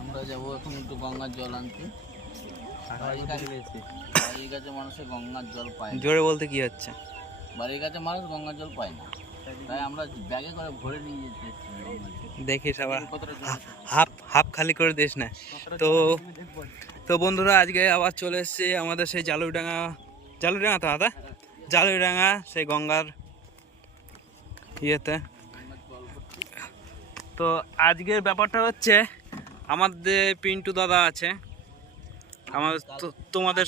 আমরা যাব এখন একটু গঙ্গার জল আনতে। বাড়ির কাছে মানুষের গঙ্গার জল পায় না। জোরে বলতে কি হচ্ছে? বাড়ির কাছে মানুষ গঙ্গার জল পায় না। তাই আমরা ব্যাগে করে ভরে নিয়ে যেতে। দেখিস আবার? হাফ হাফ খালি করে দিস না। তো তো বন্ধুরা আজকে আবার চলে এসেছি আমাদের সেই জালুইডাঙ্গা জালুইডাঙ্গা তো দাদা? জালুইডাঙ্গা সেই গঙ্গার ইয়েতে। তো আজকের ব্যাপারটা হচ্ছে আমাদের পিন্টু দাদা আছে। আমার তোমাদের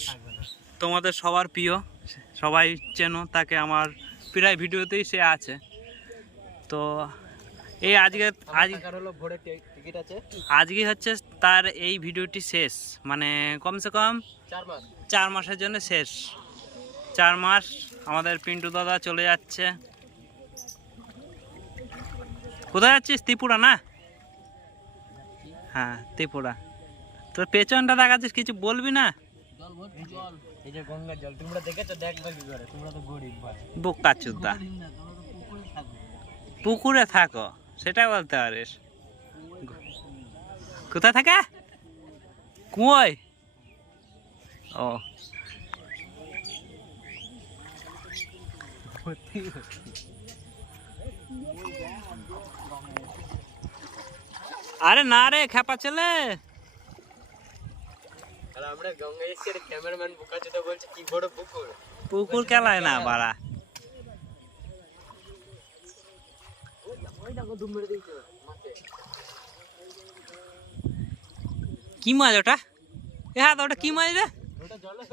তোমাদের সবার প্রিয়। সবাই চেনো, তাকে আমার প্রায় ভিডিওতেই সে আছে। তো এই আজকে আজকে হচ্ছে তার এই ভিডিওটি শেষ। মানে কমসে কম চার মাসের জন্য শেষ। চার মাস আমাদের পিন্টু দাদা চলে যাচ্ছে। কোথায় যাচ্ছিস? ত্রিপুরা না? হ্যাঁ ত্রিপুরা। তোর পেছনটা দেখাচ্ছিস কিছু বলবি না? বোকা চুদা পুকুরে থাকো। সেটা বলতে পারিস। কোথায় থাকে? কুয়োয়? ও। আরে না রে খেপা ছেলে। আর আমরা গঙ্গা এসে ক্যামেরাম্যান বুকা চোদা বলছে কি বড় পুকুর? পুকুর খেলায় না বাড়া। কি মাছ ওটা? হাত ওটা কি মাছ রে? ওটা জলে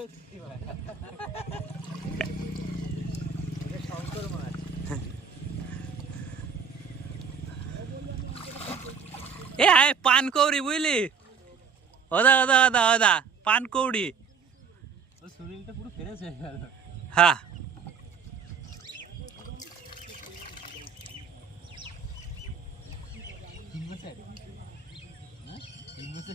এ আয় পান কৌড়ি বুঝলি ওদা ওদা ওদা ওদা পান কৌড়ি ওর শরীরটা পুরো ফ্রেশ হয়ে গেল হ্যাঁ তিন বছর হ্যাঁ তিন বছর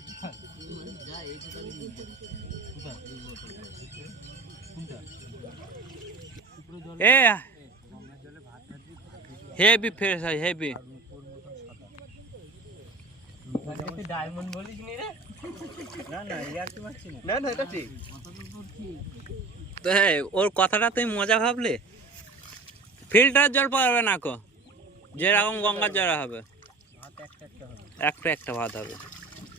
ডায়মন্ড বলিস নি রে? না না ইয়ার কি মারছি না না না এটা ঠিক। তো হ্যাঁ ওর কথাটা তুই মজা ভাবলি? ফিল্টার জল পাবে না কো। যেরকম গঙ্গার জল হবে। একটা একটা হবে। একটা একটা ভাত হবে।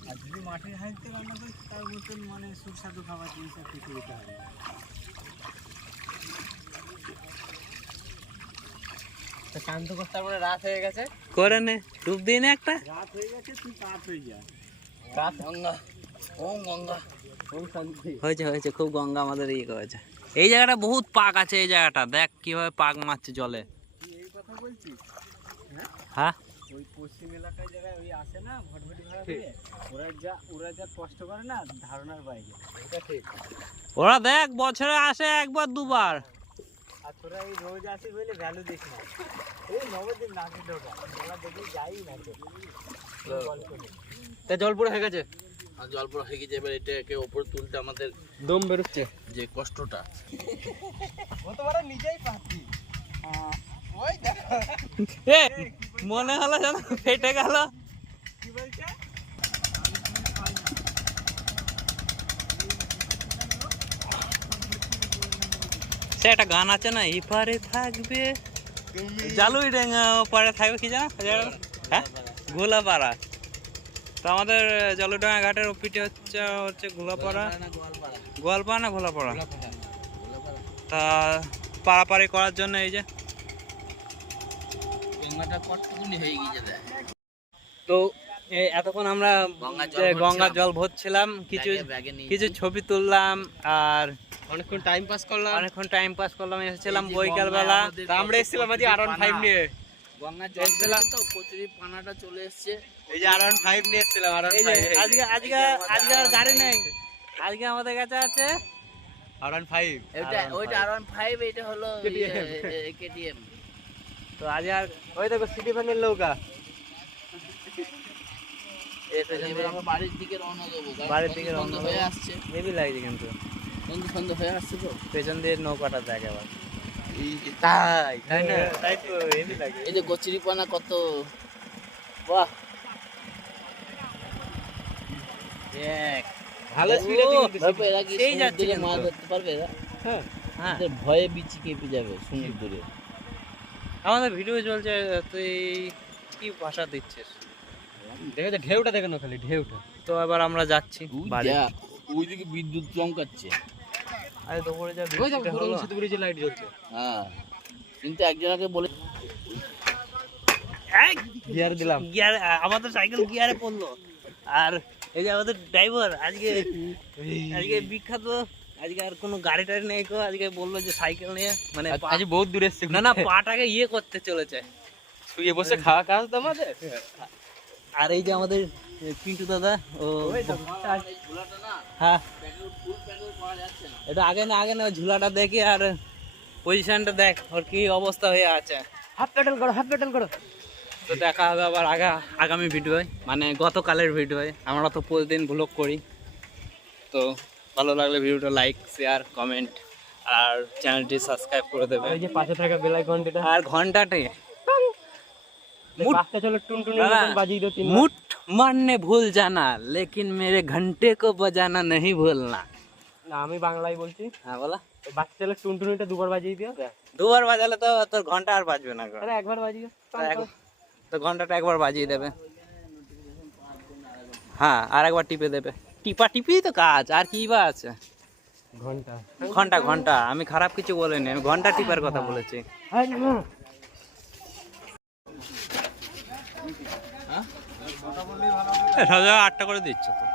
আর যদি মাটির হাঁড়িতে রান্না করি তার মতন মানে সুস্বাদু খাবার জিনিস আর কিছু হবে। শান্ত করতে রাত হয়ে গেছে। করে নে ডুব দিই না একটা। রাত হয়ে গেছে তুই কাত হয়ে যা। রাত গঙ্গা ওম গঙ্গা। ওম শান্তি। হয়েছে হয়েছে খুব গঙ্গা আমাদের ইয়ে করেছে। এই জায়গাটা বহুত পাক আছে এই জায়গাটা। দেখ কীভাবে পাক মারছে জলে। এই কথা বলছিস? হ্যাঁ? ওই পশ্চিম এলাকায় জায়গায় ওই আসে না ভটভটি ভাড়া দিয়ে ওরা যা ওরা যা কষ্ট করে না ধারণার বাইরে। ঠিক। ওরা দেখ বছরে আসে একবার দুবার। তোরা এই রোজ আসিস বলে ভ্যালু দিস না। এই নবদ্বীপ নাচের ঢোকা ওরা দেখি যাই না তো তা জল পুরো হয়ে গেছে? আর জল পুরো হয়ে গেছে এবার এটাকে ওপরে তুলতে আমাদের দম বেরোচ্ছে। যে কষ্টটা। ও তো ওরা নিজেই পাচ্ছি ওই দেখো মনে হলো যেন ফেটে গেল। কি বলছে? সে একটা গান আছে না এপারে থাকবে জালুই ডেঙ্গা ওপারে থাকবে কি জানো? হ্যাঁ? গোলাপাড়া। তো আমাদের জলডাঙ্গা ঘাটের ওপিটি হচ্ছে হচ্ছে গোলাপাড়া। না গোয়ালপাড়া না গোলাপাড়া? তা পাড়াপাড়ি করার জন্য এই যে। হয়ে তো এতক্ষণ আমরা গঙ্গার জল ভরছিলাম। কিছু কিছু ছবি তুললাম আর অনেকক্ষণ টাইম পাস করলাম। অনেকক্ষণ টাইম পাস করলাম এসেছিলাম বৈকাল বেলা আমরা এসেছিলাম আজকে আর ফাইভ নিয়ে। গঙ্গার জল এসেছিলাম। তো কচুরি পানাটা চলে এসছে। এই যে আর ফাইভ নিয়ে এসেছিলাম আর আজকে আজকে আজকে আর গাড়ি নেই। আজকে আমাদের কাছে আছে আর ফাইভ এটা ওইটা আর ওয়ান ফাইভ এটা হলো ইয়ে, কেটিএম তো আজ আর ওই দেখো সিটি ভ্যানের নৌকা। বাড়ির বাড়ির হয়ে আসছে। লাগছে কিন্তু। হয়ে আসছে তো? পেছন দিয়ে নৌকাটা আবার। হ্যাঁ, এই যে কচুরিপানা কত? ধরতে পারবে হ্যাঁ, হ্যাঁ। ভয়ে বিচি কেঁপে যাবে সুন্দর আমাদের ভিডিও চলছে তুই কি ভাষা দিচ্ছিস? দেখে যে ঢেউটা দেখে না খালি ঢেউটা। তো এবার আমরা যাচ্ছি বাড়ি। ওইদিকে বিদ্যুৎ চমকাচ্ছে। আরে দুপুরে যা বৃষ্টিটা হলো। লাইট জ্বলছে। হ্যাঁ কিন্তু একজনকে বলে গিয়ার দিলাম। গিয়ার আমাদের সাইকেল গিয়ারে পড়ল। আর এই যে আমাদের ড্রাইভার আজকে আজকে বিখ্যাত আজকে আর কোনো গাড়ি টাড়ি নেই কো আজকে বলল যে সাইকেল নিয়ে মানে আজ বহুত দূরে এসছে না না পাটাকে ইয়ে করতে চলেছে। শুয়ে বসে খাওয়া কাজ তো আমাদের। আর এই যে আমাদের পিন্টু দাদা ও হ্যাঁ। এটা আগে না আগে না ঝুলাটা দেখি আর পজিশনটা দেখ ওর কি অবস্থা হয়ে আছে। হাফ প্যাডেল করো হাফ প্যাডেল করো। তো দেখা হবে আবার আগা আগামী ভিডিওয় মানে গতকালের ভিডিওয় আমরা তো প্রতিদিন ব্লগ করি। তো ভালো লাগলে ভিডিওটা লাইক শেয়ার কমেন্ট আর চ্যানেলটি সাবস্ক্রাইব করে দেবে। ওই যে পাশে থাকা বেলাই ঘন্টাটা আর ঘন্টাটে মুট- বাচ্চা চলো টুনটুনি দাদা, মতন বাজিয়ে দাও তিন मुठ मारने भूल जाना लेकिन मेरे घंटे को बजाना नहीं भूलना না আমি বাংলায় বলছি হ্যাঁ বলা ওই বাচ্চা চলো টুনটুনিটা দুবার বাজিয়ে দিও দুবার বাজালে তো তোর ঘন্টা আর বাজবে না গো। আরে একবার বাজিয়ে তো এক- তো ঘন্টাটা একবার বাজিয়ে দেবে হ্যাঁ আর একবার টিপে দেবে টিপা টিপি তো কাজ আর কি বা আছে ঘন্টা ঘন্টা ঘন্টা আমি খারাপ কিছু বলিনি আমি ঘন্টা টিপার কথা বলেছি আটটা করে দিচ্ছ তো।